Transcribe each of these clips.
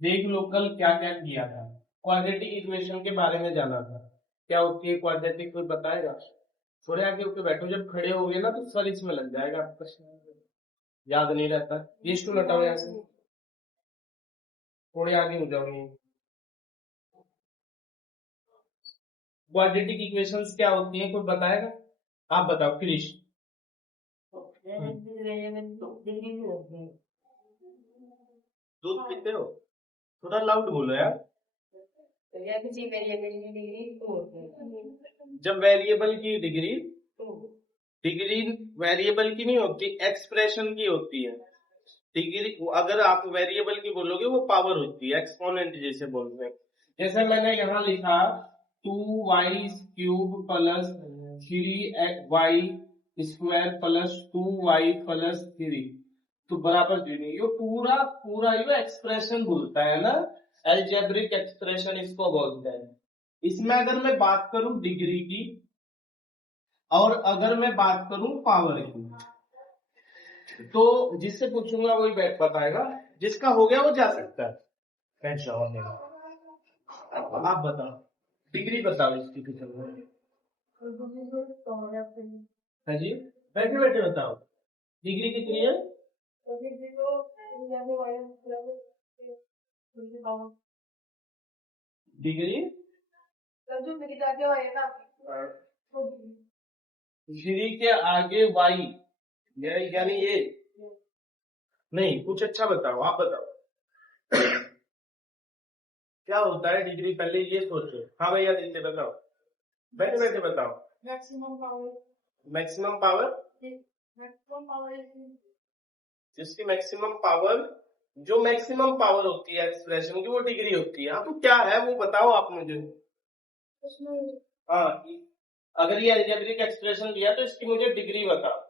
देख लो कल क्या क्या किया था। क्वाड्रेटिक इक्वेशन के बारे में जाना था, क्या होती है क्वाड्रेटिक, कोई बताएगा? थोड़े आगे होके बैठो, जब खड़े हो गए ना तो सर इसमें लग जाएगा आपका, याद नहीं रहता। ये स्टूल हटाओ यहाँ से, थोड़े आगे हो जाओगे। क्वाड्रेटिक इक्वेशंस क्या होती है, कोई बताएगा? आप बताओ क्रिश। दूध पीते हो? थोड़ा लाउड बोलो यार। जब वेरिएबल की डिग्री, डिग्री वेरिएबल की नहीं होती, एक्सप्रेशन की होती है। डिग्री अगर आप वेरिएबल की बोलोगे वो पावर होती है, एक्सपोनेंट जैसे बोलते हैं। जैसे मैंने यहाँ लिखा 2y³ plus 3y² plus 2y+3 तो बराबर 0। ये पूरा पूरा ये एक्सप्रेशन बोलता है ना, अलजेब्रिक एक्सप्रेशन इसको बोलते हैं। इसमें अगर मैं बात करूं डिग्री की और अगर मैं बात करूं पावर की, तो जिससे पूछूंगा वही बताएगा, जिसका हो गया वो जा सकता है। आप बताओ डिग्री, बताओ इसकी कितनी है जी? बैठे बैठे बताओ डिग्री कितनी है। डिग्री डिग्री के आगे वाई, यानी ये नहीं, कुछ अच्छा बताओ, आप बताओ क्या होता है डिग्री, पहले ये सोचो। हाँ भैया दिलते बताओ, बैठे बैठे बताओ। मैक्सिमम पावर, मैक्सिमम पावर, जिसकी मैक्सिमम पावर, जो मैक्सिमम पावर होती है एक्सप्रेशन की वो डिग्री होती है। हाँ तो क्या है वो बताओ आप मुझे। हाँ अगर ये अलजेब्रिक एक्सप्रेशन दिया तो इसकी मुझे डिग्री बताओ।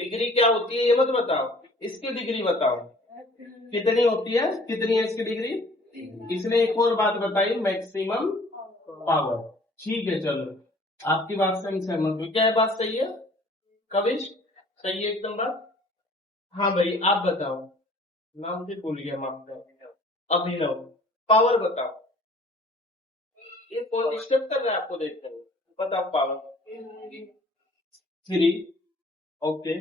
डिग्री क्या होती है ये मत बताओ, इसकी डिग्री बताओ कितनी होती है, कितनी है इसकी डिग्री। इसने एक और बात बताई, मैक्सिमम पावर। ठीक है चलो, आपकी बात से हम सहमत हुए। क्या है बात सही है कविश? सही है एकदम बात। हाँ भाई आप बताओ, नाम भी भूल गया माफ कर। अभिनव, पावर बताओ। ये कौन डिस्टर्ब कर रहा है आपको देख कर? बताओ पावर। 3, ओके।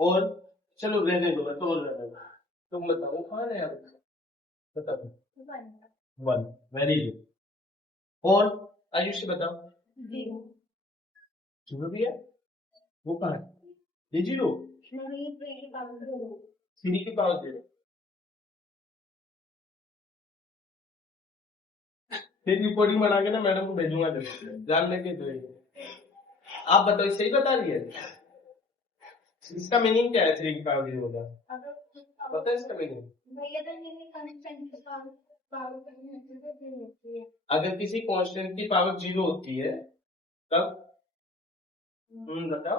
और चलो रहने दो, तो रहने दो, तुम बताओ कौन है आप, बताओ। 1, वेरी गुड। और आयुष बताओ। 0 भी है, वो कहाँ है? ये 0, 3 की पावर 0। फिर रिपोर्टिंग बना के ना मैडम को भेजूंगा, जान लेके दो। आप बताओ सही बता रही है? इसका मीनिंग क्या है 3 की पावर 0 का? पता है इसका मीनिंग? अगर किसी कांस्टेंट की पावर 0 होती है तब बताओ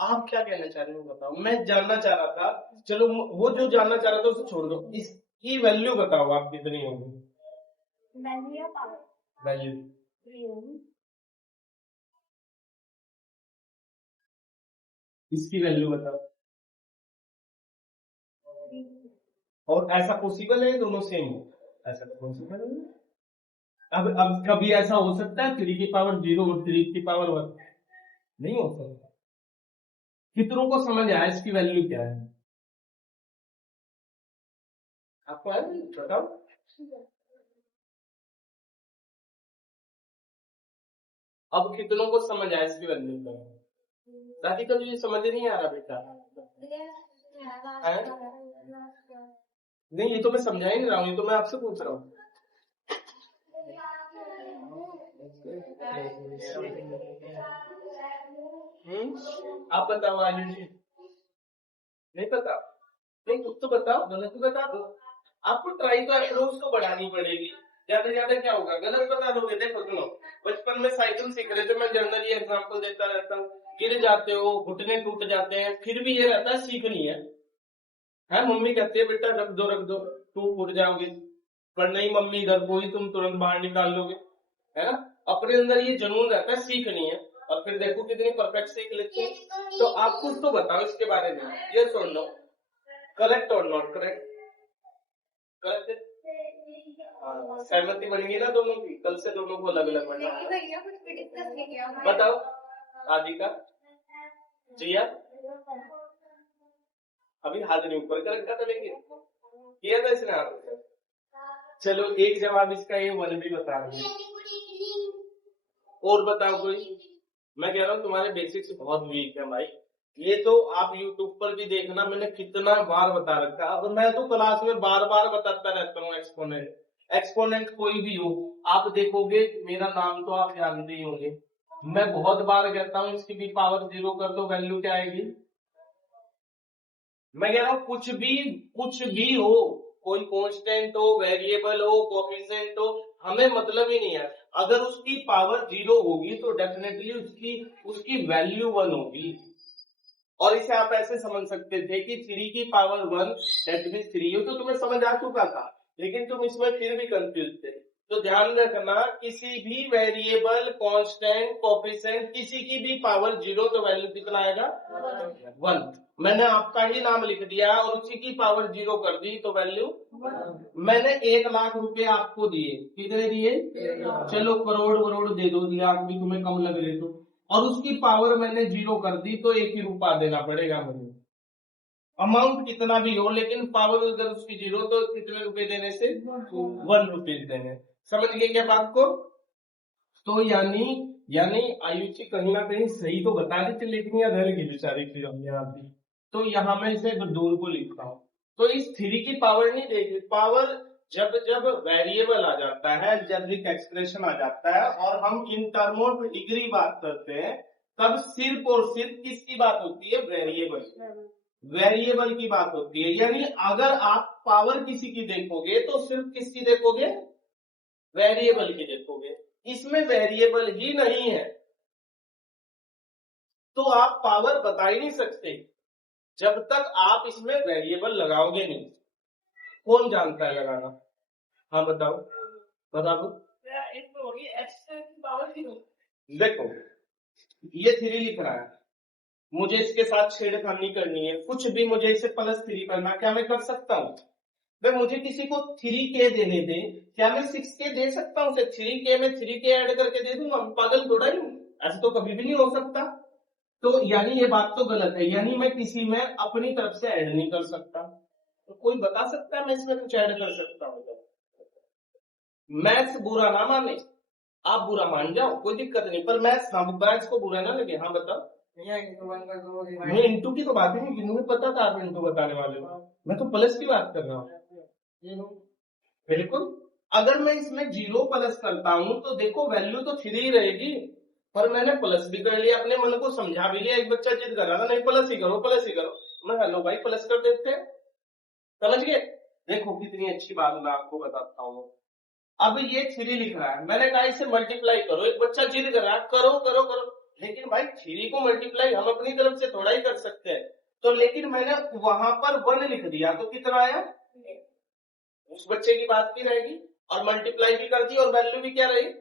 आप क्या कहना चाह रहे हो बताओ। मैं जानना चाह रहा था, चलो वो जो जानना चाह रहा था उसे छोड़ दो, इसकी वैल्यू बताओ आप कितनी होगी। वैल्यू इसकी वैल्यू बताओ। और ऐसा पॉसिबल है दोनों सेम हो? ऐसा पॉसिबल है? अब कभी ऐसा हो सकता है 3 की पावर 0 और 3 की पावर 1? नहीं हो सकता। कितनों को समझ आया इसकी वैल्यू क्या है? आपको आया बताओ। अब कितनों को समझ आया इसकी वैल्यू क्या है? दादी का ये समझ नहीं आ रहा बेटा। नहीं ये तो मैं समझा ही नहीं रहा हूँ, ये तो मैं आपसे पूछ रहा हूँ। आप बताओ आयुष जी। नहीं पता? नहीं कुछ तो बताओ, गलत तो बता दो। आपको ट्राई तो अप्रोच तो बढ़ानी पड़ेगी, ज्यादा ज्यादा क्या होगा, गलत बता दोगे। देखो सुनो, बचपन में साइकिल सीख रहे थे, मैं जनरली एग्जांपल देता रहता हूँ, गिर जाते हो, घुटने टूट जाते हैं, फिर भी ये रहता है सीखनी है। मम्मी कहती है बेटा रख दो, तुम उड़ जाओगे, पर नहीं मम्मी घर को ही तुम तुरंत बाहर निकाल लोगे, है ना। अपने अंदर ये जुनून रहता है सीखनी है, और फिर देखो कितनी परफेक्ट सीख लेते हैं। तो आप कुछ तो बताओ इसके बारे में, यस और नो, करेक्ट और नॉट करेक्ट? करेक्ट। सहमति बनेगी ना दोनों की, कल से दोनों को अलग अलग बनाओ। बताओ आदिका, जिया, अभी हाथ नहीं ऊपर कर रखा था लेकिन किया था इसने हाथ। चलो एक जवाब इसका ये वन भी बता रहे हैं, और बताओ कोई। मैं कह रहा हूँ तुम्हारे बेसिक्स बहुत वीक है भाई, ये तो आप यूट्यूब पर भी देखना, मैंने कितना बार बता रखा है, और मैं तो क्लास में बार बार बताता रहता हूँ। एक्सपोनेंट, एक्सपोनेंट कोई भी हो आप देखोगे, मेरा नाम तो आप जानते ही होंगे, मैं बहुत बार कहता हूँ इसकी भी पावर 0 कर दो, वैल्यू क्या आएगी? मैं कह रहा हूँ कुछ भी हो, कोई कांस्टेंट हो, वेरिएबल हो, कोएफिशिएंट हो, हमें मतलब ही नहीं है, अगर उसकी पावर 0 होगी तो डेफिनेटली उसकी वैल्यू 1 होगी। और इसे आप ऐसे समझ सकते थे कि 3 की पावर 1 दैट मींस 3 हो, तो तुम्हें समझ आ चुका था, लेकिन तुम इसमें फिर भी कंफ्यूज थे। तो ध्यान रखना, किसी भी वेरिएबल, कांस्टेंट, कोएफिशिएंट, किसी की भी पावर 0 तो वैल्यू कितना आएगा? 1। मैंने आपका ही नाम लिख दिया और उसी की पावर 0 कर दी तो वैल्यू 1। मैंने 1 लाख रुपए आपको दिए, कितने दिए? चलो करोड़ दे दो, लाख भी तुम्हें कम लग रहे तो, और उसकी पावर मैंने 0 कर दी तो 1 ही रुपया देना पड़ेगा मुझे। अमाउंट कितना भी हो, लेकिन पावर अगर उसकी 0 तो कितने रुपए देने से? 1 रुपीज देने। समझ गए क्या बात को? तो यानी आयुषी कहीं ना कहीं सही तो बता रही थी, लेकिन यह रह गई बेचारी की यहाँ भी। तो यहाँ मैं इसे दूर को लिखता हूँ। तो इस 3 की पावर नहीं देखी, पावर जब वेरिएबल आ जाता है, जब एक एक्सप्रेशन आ जाता है और हम इन टर्म ऑफ डिग्री बात करते हैं, तब सिर्फ और सिर्फ किसकी बात होती है? वेरिएबल की बात होती है। यानी अगर आप पावर किसी की देखोगे तो सिर्फ किसकी देखोगे? वेरिएबल की देखोगे। इसमें वेरिएबल ही नहीं है तो आप पावर बता ही नहीं सकते जब तक आप इसमें वेरिएबल लगाओगे नहीं। कौन जानता है लगाना? हाँ बताओ, बता दो। देखो ये 3 लिख रहा है, मुझे इसके साथ छेड़खानी करनी है, कुछ भी मुझे इसे +3 करना, क्या मैं कर सकता हूँ? भाई मुझे किसी को 3k देने दे, क्या मैं 6k दे सकता हूँ? 3k में 3k ऐड करके दे दूंगा? पागल थोड़ा ही हूँ, ऐसा तो कभी भी नहीं हो सकता। तो यानी ये बात तो गलत है, यानी मैं किसी में अपनी तरफ से ऐड नहीं कर सकता। तो कोई बता सकता है मैं इसमें कुछ ऐड कर सकता हूँ? मैथ्स बुरा ना माने, आप बुरा मान जाओ कोई दिक्कत नहीं, पर मैथ्स को बुरा ना लगे। हाँ बताओ। मैं इंटू की तो बात ही नहीं, मुझे पता था आप इंटू बताने वाले हो, मैं तो प्लस की बात कर रहा हूँ। बिल्कुल, अगर मैं इसमें 0 प्लस करता हूँ तो देखो वैल्यू तो 3 रहेगी, पर मैंने प्लस भी कर लिया, अपने मन को समझा भी लिया। एक बच्चा जिद कर रहा था, नहीं प्लस ही करो, मैं हेलो भाई प्लस कर देते हैं, समझ गए? देखो कितनी अच्छी बात मैं आपको बताता हूँ। अब ये 3 लिख रहा है, मैंने कहा इसे मल्टीप्लाई करो, एक बच्चा जिद कर रहा है करो, लेकिन भाई 3 को मल्टीप्लाई हम अपनी तरफ से थोड़ा ही कर सकते हैं। तो लेकिन मैंने वहां पर 1 लिख दिया तो कितना आया? उस बच्चे की बात भी रहेगी और मल्टीप्लाई भी कर दी और वैल्यू भी क्या रही?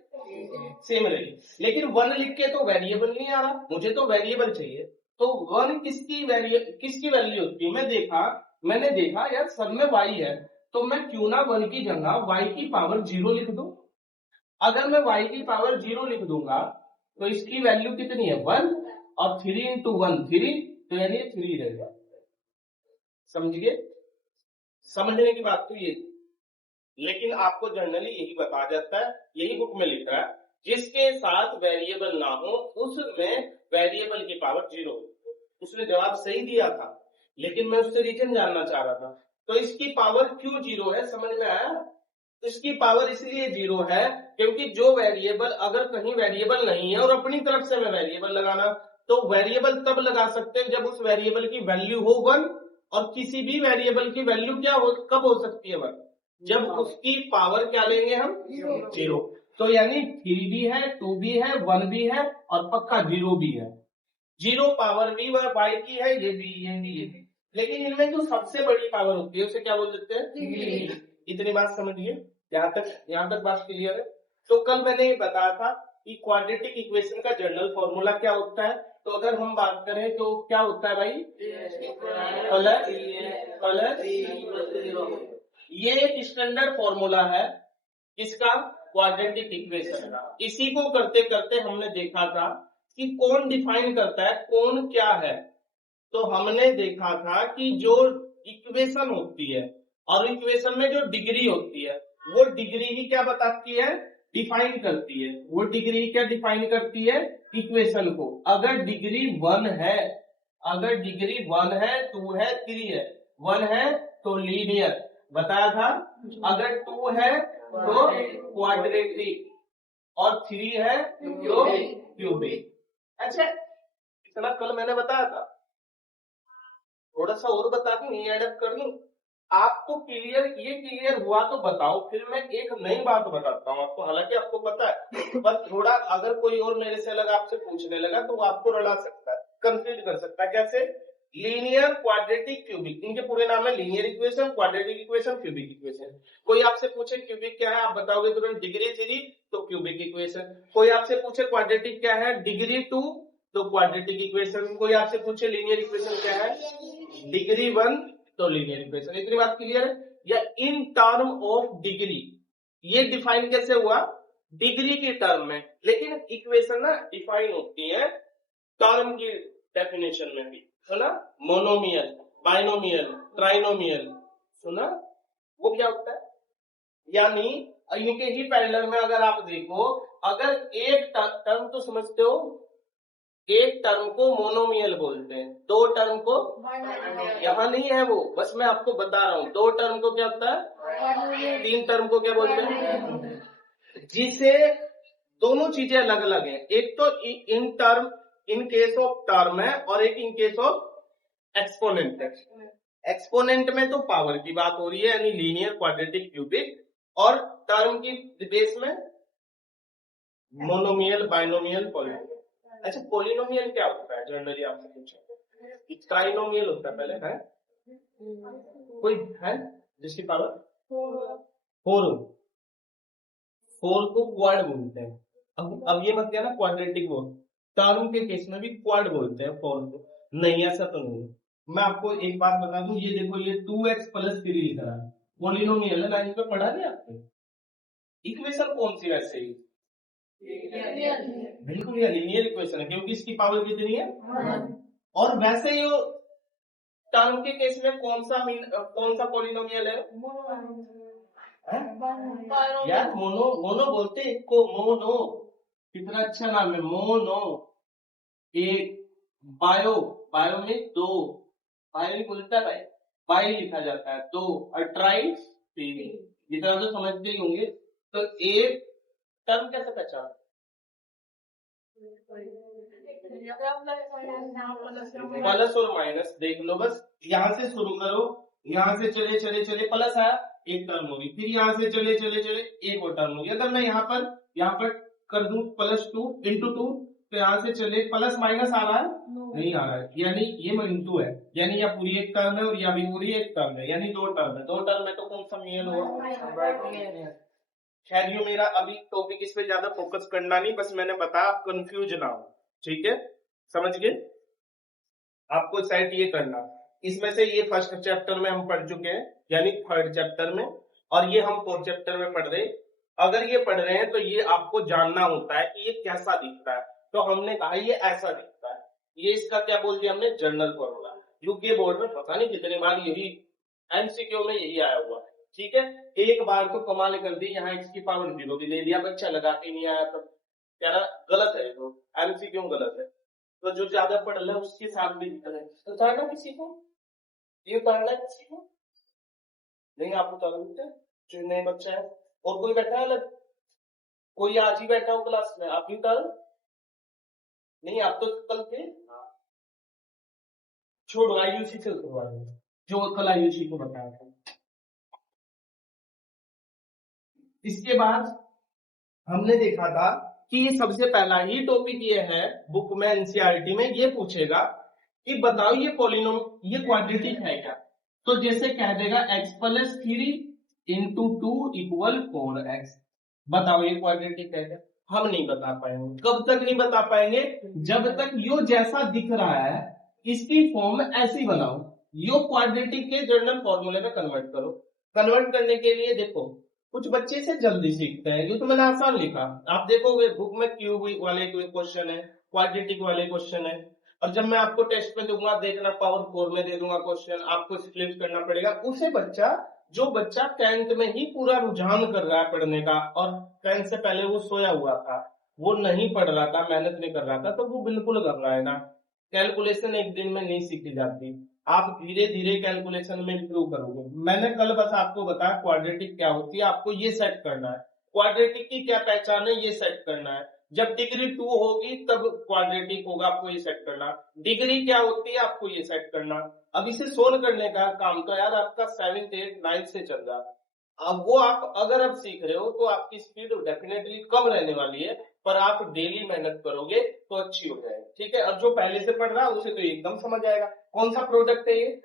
सेम रही। लेकिन 1 लिख के तो वेरिएबल नहीं आ रहा, मुझे तो वेरिएबल चाहिए। तो 1 किसकी वैल्यू होती है? मैंने देखा यार सब में y है, तो मैं क्यों ना 1 की जगह y की पावर 0 लिख दूं। अगर मैं y की पावर 0 लिख दूंगा तो इसकी वैल्यू कितनी है? 1, और 3 इंटू 1 3, तो यानी 3 रहेगा। समझिए, समझने की बात तो ये, लेकिन आपको जनरली यही बताया जाता है, यही बुक में लिखा है, जिसके साथ वेरिएबल ना हो उसमें वेरिएबल की पावर 0 हो। उसने जवाब सही दिया था, लेकिन मैं उससे रीजन जानना चाह रहा था। तो इसकी पावर क्यों 0 है, समझ में आया? इसकी पावर इसलिए 0 है क्योंकि जो वेरिएबल, अगर कहीं वेरिएबल नहीं है और अपनी तरफ से मैं वेरिएबल लगाना, तो वेरिएबल तब लगा सकते हैं जब उस वेरिएबल की वैल्यू हो 1, और किसी भी वेरिएबल की वैल्यू क्या हो, कब हो सकती है 1? जब उसकी पावर क्या लेंगे हम? 0। तो यानी 3 भी है, 2 भी है, 1 भी है और पक्का 0 भी है। 0 पावर भी y की है, ये भी। लेकिन इनमें जो सबसे बड़ी पावर होती है उसे क्या बोल देते हैं? इतनी बात समझिए, यहाँ तक बात क्लियर है। तो कल मैंने ये बताया था कि क्वाड्रेटिक इक्वेशन का जनरल फॉर्मूला क्या होता है। तो अगर हम बात करें तो क्या होता है भाई, प्लस ये एक स्टैंडर्ड फॉर्मूला है किसका, क्वाड्रेटिक इक्वेशन का। इसी को करते करते हमने देखा था कि कौन डिफाइन करता है कौन क्या है। तो हमने देखा था कि जो इक्वेशन होती है और इक्वेशन में जो डिग्री होती है वो डिग्री ही क्या बताती है, डिफाइन करती है। वो डिग्री क्या डिफाइन करती है, इक्वेशन को। अगर डिग्री 1 है, अगर डिग्री 1 है, 2 है, 3 है, 1 है तो लीनियर बताया था, अगर 2 है तो क्वाड्रेटिक और 3 है तो क्यूबिक। अच्छा, इतना कल मैंने बताया था, थोड़ा सा और बता दूं, ये एडअप कर लूं। आपको क्लियर, ये क्लियर हुआ तो बताओ, फिर मैं एक नई बात बताता हूँ आपको, हालांकि आपको पता है, पर थोड़ा अगर कोई और मेरे से अलग आपसे पूछने लगा तो वो आपको रला सकता है, कंफ्यूज कर सकता है। कैसे, लीनियर, क्वाड्रेटिक, क्यूबिक, इनके पूरे नाम है linear equation, quadratic equation, cubic equation. कोई आपसे पूछे क्यूबिक क्या है, आप बताओगे तुरंत डिग्री 3 तो क्यूबिक इक्वेशन। कोई आपसे पूछे क्वाड्रेटिक क्या है, डिग्री 2 तो क्वाड्रेटिक इक्वेशन। कोई आपसे पूछे लीनियर इक्वेशन क्या है, डिग्री 1 तो लीनियर इक्वेशन। इतनी बात क्लियर है। या इन टर्म ऑफ डिग्री, ये डिफाइन कैसे हुआ, डिग्री की टर्म में। लेकिन इक्वेशन ना डिफाइन होती है टर्म की डेफिनेशन में भी, सुना, मोनोमियल, बाइनोमियल, ट्राइनोमियल, सुना, वो क्या होता है। यानी इनके ही पैरेलल में अगर आप देखो, अगर एक टर्म तो समझते हो, एक टर्म को मोनोमियल बोलते हैं, दो टर्म को, यहाँ नहीं है वो, बस मैं आपको बता रहा हूँ, दो टर्म को क्या होता है, तीन टर्म को क्या बोलते हैं, जिसे दोनों चीजें अलग अलग हैं। एक तो in term, in case of term है, और एक इन केस ऑफ एक्सपोनेंट है। एक्सपोनेंट में तो पावर की बात हो रही है, यानी लीनियर, क्वाड्रेटिक, क्यूबिक, और टर्म की बेस में मोनोमियल, बाइनोमियल, पॉलिनोमियल। अच्छा, पॉलिनोमियल क्या होता है, जनरली आपसे पूछेंगे। ट्राइनोमियल होता है, पहले है कोई है जिसकी पावर 4 हो, 4 को क्वाड बोलते हैं। अब ये मत कहना क्वाड्रेटिक बोल, टर्म के केस में भी क्वाड बोलते हैं 4 को, नहीं ऐसा तो नहीं। मैं आपको एक बात बता दूं, ये देखो, ये 2x + 3 लिख रहा है, पॉलिनोमियल है ना, इस पे पढ़ा नहीं आपने। इक्वेशन कौन सी वैसे ही, बिल्कुल ये लीनियर इक्वेशन है, क्योंकि इसकी पावर कितनी है। और वैसे ही टर्म के केस में कौन सा पॉलिनोमियल है, यार मोनो, मोनो बोलते हैं को, मोनो, कितना अच्छा नाम है, मोनो। एक बायो, बायो में दो, बायो नहीं बोलता भाई, बाई लिखा जाता है, दो, और ट्राई 3, जितना तो समझते ही होंगे। तो एक टर्म कैसे पहचान, प्लस और माइनस देख लो, बस यहाँ से शुरू करो, यहाँ से चले चले चले प्लस आया, एक टर्म होगी, फिर यहाँ से चले चले चले एक और टर्म होगी। अगर मैं यहाँ पर कर दूं +2 × 2, तो यहाँ से चले प्लस माइनस आ रहा है, नहीं आ रहा है, यानी ये × है, यानी यह पूरी एक टर्म है और यह भी पूरी एक टर्म है, यानी दो टर्म है। दो टर्म में तो कौन सा मियल होगा। खैर, ये मेरा अभी टॉपिक, इस पे ज्यादा फोकस करना नहीं, बस मैंने बताया, आप कंफ्यूज ना हो, ठीक है, समझ गए। आपको सेट ये करना, इसमें से ये फर्स्ट चैप्टर में हम पढ़ चुके हैं, यानी थर्ड चैप्टर में, और ये हम फोर्थ चैप्टर में पढ़ रहे। अगर ये पढ़ रहे हैं तो ये आपको जानना होता है कि ये कैसा दिखता है। तो हमने कहा ये ऐसा दिखता है, ये इसका क्या बोल दिया हमने, जनरल फॉर्मूला। यूके बोर्ड में पता नहीं कितने बार यही एमसीक्यू में यही आया हुआ, ठीक है। एक बार तो कमाल कर दी, यहाँ x की पावर 0 भी दे दिया, बच्चा लगा के नहीं आया, तो क्या ना गलत है, तो एमसीक्यू गलत है। तो जो ज्यादा पढ़ रहा है उसके साथ भी दिक्कत है। तो उतारना किसी को, ये उतारना किसी को नहीं, आप उतार देते, जो नए बच्चा है। और कोई बैठा है अलग, कोई आज ही बैठा हो क्लास में, आप भी उतारो नहीं, आप तो कल थे, छोड़ो, आयुषी से उतरवा दो, जो कल आयुषी को बताया था। इसके बाद हमने देखा था कि सबसे पहला ही टॉपिक ये है बुक में, एनसीईआरटी में ये पूछेगा कि बताओ ये पॉलिनोम, ये क्वाड्रेटिक है क्या। तो जैसे कह देगा x + 3 × 2 = 4x, बताओ ये क्वाड्रेटिक है क्या। हम नहीं बता पाएंगे। कब तक नहीं बता पाएंगे? जब तक यो जैसा दिख रहा है इसकी फॉर्म ऐसी बनाओ, यो क्वाड्रेटिक के जनरल फॉर्मूले में कन्वर्ट करो। कन्वर्ट करने के लिए देखो कुछ बच्चे से जल्दी सीखते हैं, ये तो मैंने आसान लिखा। आप देखोगे बुक में क्यूब वाले क्वेश्चन है, क्वाड्रेटिक वाले क्वेश्चन है, और जब मैं आपको टेस्ट में दूंगा देखना पावर 4 में दे दूंगा क्वेश्चन, आपको स्प्लिट करना पड़ेगा। उसे बच्चा जो बच्चा 10th में ही पूरा रुझान कर रहा है पढ़ने का, और 10th से पहले वो सोया हुआ था, वो नहीं पढ़ रहा था, मेहनत नहीं कर रहा था, तो वो बिल्कुल कर रहा है ना। कैलकुलेशन एक दिन में नहीं सीखी जाती, आप धीरे धीरे कैलकुलेशन में इंप्रूव करोगे। मैंने कल बस आपको बताया क्वाड्रेटिक क्या होती है, आपको ये सेट करना है। क्वाड्रेटिक की क्या पहचान है ये सेट करना है। जब डिग्री 2 होगी तब क्वाड्रेटिक होगा, आपको ये सेट करना। डिग्री क्या होती है आपको ये सेट करना। अब इसे सोल्व करने का काम तो यार आपका 7th 8th 9th से चल रहा है। अब वो आप अगर अब सीख रहे हो तो आपकी स्पीड डेफिनेटली कम रहने वाली है, पर आप डेली मेहनत करोगे तो अच्छी हो जाएगी, ठीक है। और जो पहले से पढ़ रहा है उसे तो एकदम समझ आएगा। कौन सा प्रोडक्ट है ये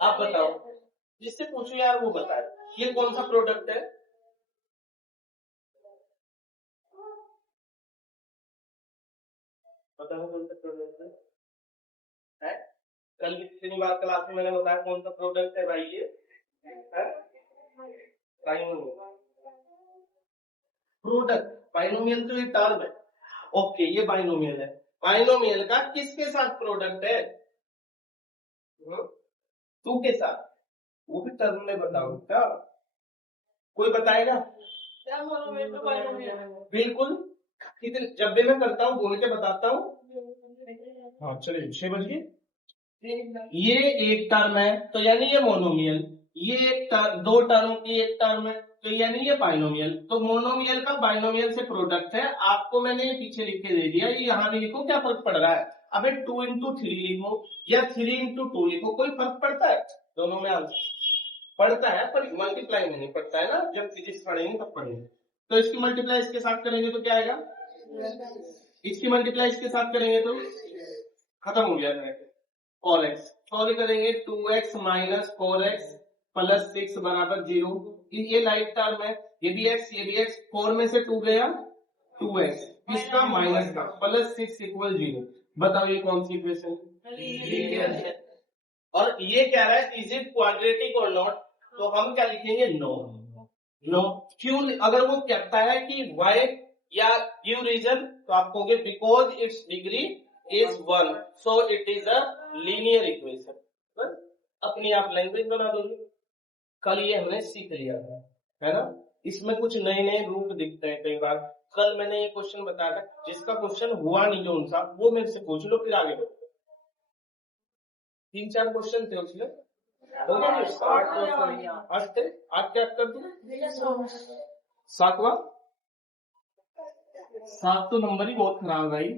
आप बताओ, जिससे पूछो यार वो बताए ये कौन सा प्रोडक्ट है। बताओ कौन सा प्रोडक्ट है? कल कितनी बार क्लास में मैंने बताया कौन सा प्रोडक्ट है भाई ये है? प्रोडक्ट बाइनोमियल तो ये टर्म है। ओके ये बाइनोमियल है, बाइनोमियल का किसके साथ प्रोडक्ट है? टू के साथ, वो भी टर्म में बताओ क्या, कोई बताएगा? बिल्कुल, कितने जब भी मैं करता हूँ बोल के बताता हूँ। हाँ चलिए 6 बज गए। ये एक टर्म है तो यानी ये मोनोमियल, ये एक टर्म, दो टर्म की एक टर्म है तो यानी ये बाइनोमियल। तो मोनोमियल का बाइनोमियल से प्रोडक्ट है, आपको मैंने ये पीछे लिख के दे दिया, ये यहाँ भी लिखो, क्या फर्क पड़ रहा है? अबे 2 into 3 लिखो या 3 into 2 लिखो, कोई फर्क पड़ता है? दोनों में आंसर पड़ता है, पर मल्टीप्लाई में नहीं पड़ता है ना, जब फिजिक्स पढ़ेंगे तब पढ़ेंगे। तो इसकी मल्टीप्लाई इसके साथ करेंगे तो क्या आएगा? इसकी मल्टीप्लाई इसके साथ करेंगे तो खत्म हो गया है। 4x सॉल्व करेंगे, 2x माइनस 4x प्लस 6 बराबर 0। ये लाइट टर्म है, ये भी x ये भी x, 4 में से 2 गया 2x, इसका माइनस का, प्लस 6 इक्वल 0। बताओ ये कौन सी इक्वेशन है? और ये कह रहा है इज इट क्वाड्रेटिक और नॉट, तो हम क्या लिखेंगे? नो। नो क्यों? अगर वो कहता है कि वाई या गिव रीजन तो आप कहोगे because it's degree is 1 so it is a linear equation. बस अपनी आप लैंग्वेज बना दोगे। कल ये हमने सीख लिया था, है ना। इसमें कुछ नए नए रूप दिखते हैं कई बार। कल मैंने ये क्वेश्चन बताया था, जिसका क्वेश्चन हुआ नहीं जो उनसा वो मेरे से पूछ लो, फिर आगे बढ़ो। 3-4 क्वेश्चन थे उसमें, हो गया नहीं? 8 थे, आज क्या कर दूं? 7वां। 7 तो नंबर ही बहुत खराब भाई।